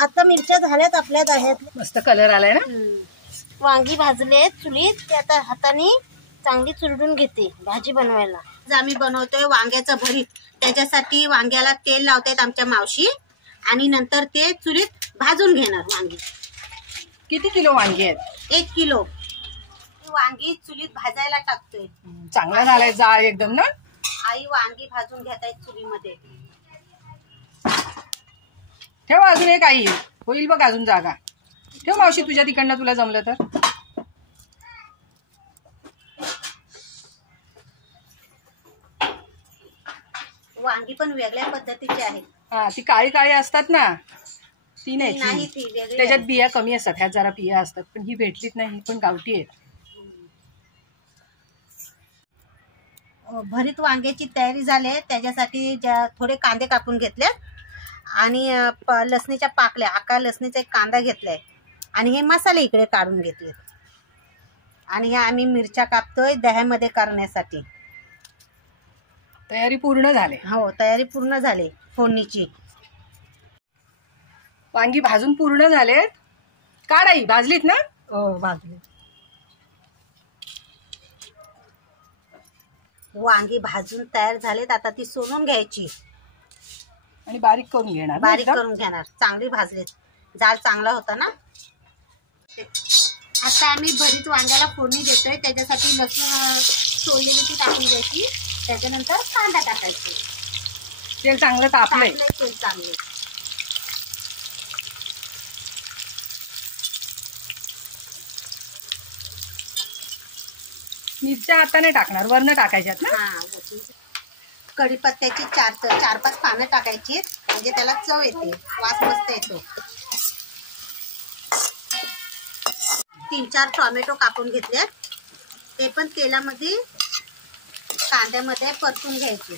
आता मिरच्या झाल्यात आपल्या दह्यात, मस्त कलर आलाय ना। वांगी भाजले चुलीत, ते आता हाताने चांगली चुरडून घेते भाजी बनवायला। आज आम्ही बनवतोय वांग्याचं भरीत। त्याच्यासाठी वांग्याला तेल लावतायत आमच्या मावशी आणि नंतर ते चुलीत भाजून घेणार वांगी। किती किलो वांगी आहेत? 1 किलो वांगी चुलीत भाजायला टाकतोय। चांगला झालाय जाळ एकदम ना। आई वांगी भाजून घेत आहेत चुलीमध्ये। ठेव अजून एक आई, होईल बघ अजून जागा। ठेव मावशी तुझ्या तिकडनं तुला जमलं तर। वांगी पण वेगळ्या पद्धतीची आहेत। हा, ती काळी काळी असतात ना, ती नाही नाही, ती वेगळी त्याच्यात आहे। बिया कमी असतात, ह्यात जरा बिया असतात, पण ही भेटलीच नाही, ही पण गावठी आहेत। भरीत वांग्याची तयारी झाली आहे। त्याच्यासाठी थोडे कांदे कापून घेतले आणि लसणीच्या पाकल्या, आका लसणीचा एक कांदा घेतलाय आणि हे मसाले इकडे काढून घेतले आणि ह्या आम्ही मिरच्या कापतोय दह्यामध्ये करण्यासाठी। तयारी पूर्ण झाली। हो, तयारी पूर्ण झाली फोडणीची। वांगी भाजून पूर्ण झालेत। काढ आई, भाजलीत ना? हो, भाजली। वांगी भाजून तयार झालेत, आता ती सोलून घ्यायची आणि बारीक करून घेणार। बारीक करून घेणार। चांगली भाजलीत, जाळ चांगला होता ना। आता आम्ही भरीत वांग्याला फोडणी देतोय। त्याच्यासाठी लसूण सोललेली ती टाकून द्यायची, त्याच्यानंतर कांदा टाकायची। तेल चांगलं तापलंय। तेल चांगले। मिरच्या हाताने टाकणार, वरनं टाकायच्यात ना? हा, कढीपत्त्याची 4-5 पानं टाकायची, म्हणजे त्याला चव येते, वास मस्त येतो। 3-4 टोमॅटो कापून घेतले, ते पण तेलामध्ये कांद्यामध्ये परतून घ्यायचे।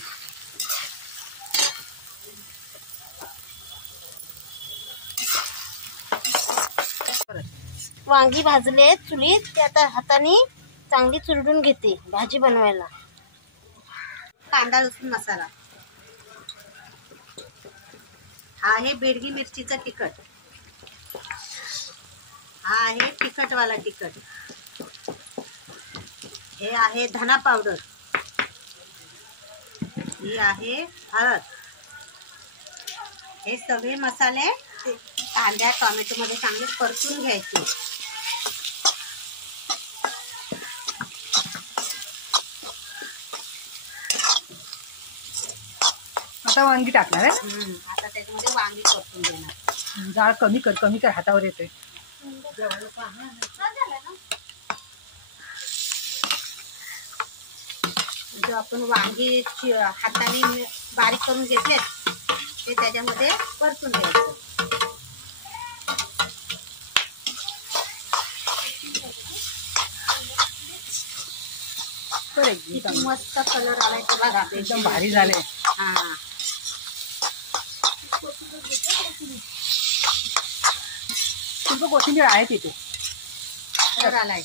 वांगी भाजले चुलीत, ते आता हाताने चांगली चुरडून घेते भाजी बनवायला। कांदा लसूण मसाला, हा आहे बेडगी मिरचीचा तिखट, हा आहे तिखटवाला तिखट, हे आहे धना पावडर, ही आहे हळद। हे सगळे मसाले कांद्या टोमॅटो मध्ये चांगले परतून घ्यायचे। आता वांगी टाकणार आहे। आता त्याच्यामध्ये वांगी परतून देणार। जाळ कमी कर, हातावर येतोय। जो आपण वांगी हाताने बारीक करून घेतले, ते त्याच्यामध्ये परतून द्यायचं। किती मस्त कलर आलाय बघा, एकदम भारी झाले। हा, तुमचं कोथिंबीर आहे तिथे कलर आलाय।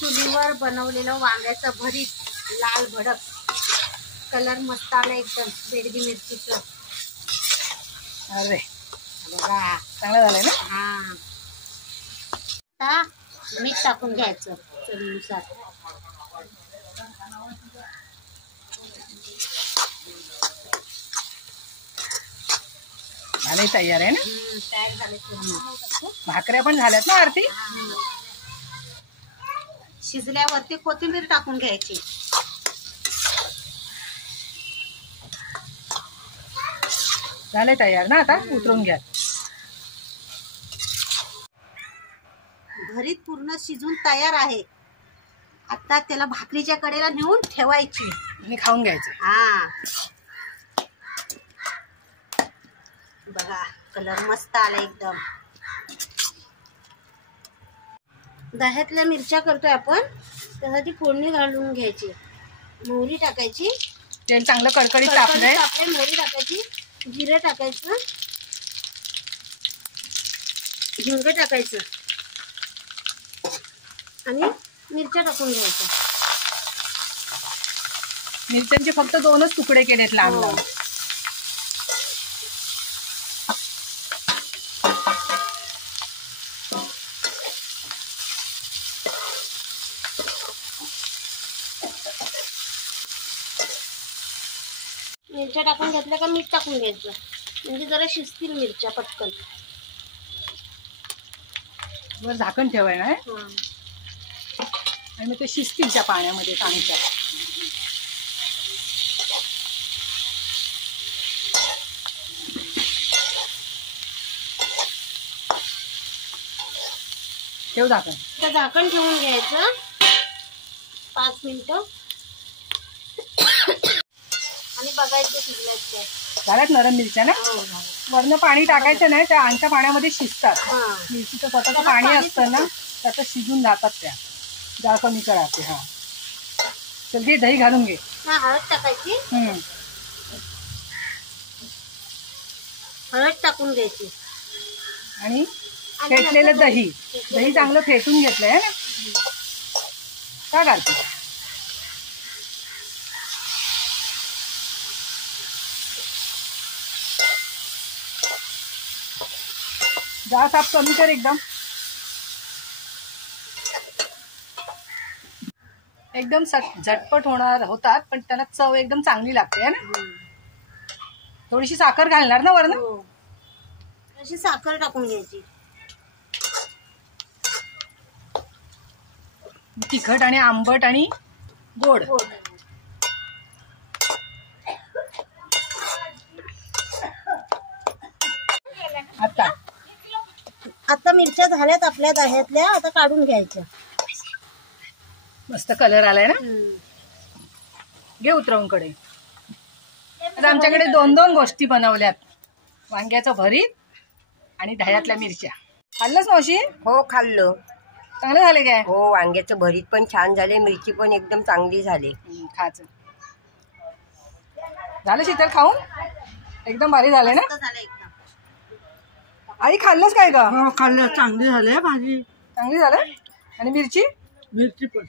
चुलीवर बनवलेलं वांग्याचं भरीत, लाल भडक, कलर मस्त आला एकदम बेडगी मिरचीचं। अरे बघा, चांगलं झालंय ना। हा, आता मीठ टाकून घ्यायचं चवीनुसार। झाले, तयार आहे ना। तयार झाले पूर्ण। भाकऱ्या पण झाल्यात ना आरती? शिजल्यावरती कोथिंबीर टाकून घ्यायची। झाले तयार ना, आता उतरून घ्या। भरीत पूर्ण शिजून तयार आहे। आता त्याला भाकरीच्या कडेला नेऊन ठेवायची आणि खाऊन घ्यायचं। हा, बघा कलर मस्त आला एकदम। दह्यातल्या मिरच्या करतोय आपण, त्यासाठी फोडणी घालून घ्यायची। मोहरी टाकायची, तेल चांगलं कडकडीत तापलंय। मोहरी टाकायची, जिरे टाकायचं, हिंग टाकायचं आणि मिरच्या टाकून घ्यायच्या। मिरच्यांचे फक्त 2च तुकडे केलेत लांब लांब। मिरच्या टाकून घेतल्या का मीठ टाकून घ्यायचं, म्हणजे जरा शिजतील मिरच्या पटकन. वर झाकण ठेवायला आहे हा. आणि मग ते शिजतील त्या पाण्यामध्ये चांगल्या. ठेव झाकण. तर झाकण ठेवून घ्यायचं 5 मिनिटं आणि बघायचं शिजल्यात काय. झाल्यात नरम मिरच्या ना. हो, वरनं पाणी टाकायचं नाही, त्या अंगच्या पाण्यामध्ये शिजतात. हा. मिरचीचं स्वतःचं पाणी असतं ना, त्याचं शिजून जातात त्या. जाळ कमी करायचे. हा चल घे दही घालून घे. हा, हळद टाकायची. हम्म. हळद टाकून घ्यायची आणि फेटलेलं दही. दही चांगलं फेटून घेतलंय ना. का घालते? जाळ साफ कमी कर एकदम. एकदम झटपट होतात, पण त्याला चव एकदम चांगली लागते है ना. थोडीशी साखर घालणार ना वरनं. हो. अशी साखर टाकून घ्यायची. तिखट आणि आंबट आणि गोड. आता मिरच्या झाल्यात आपल्या दह्यातल्या, आता काढून घ्यायच्या. मस्त कलर आलाय ना. घे उतरवून कडे. आता आमच्याकडे 2 गोष्टी बनवल्यात, वांग्याचं भरीत आणि दह्यातल्या मिरच्या. खाल्लंच मावशी? हो खाल्लं. चांगलं झाले काय? हो, वांग्याचं भरीत पण छान झाले, मिरची पण एकदम चांगली झाली. खायचं झालं शीतल खाऊन? एकदम भारी झाले ना. आई खाल्लंच काय का? हो खाल्लं, चांगली झाली भाजी. चांगली झालं. आणि मिरची? मिरची पण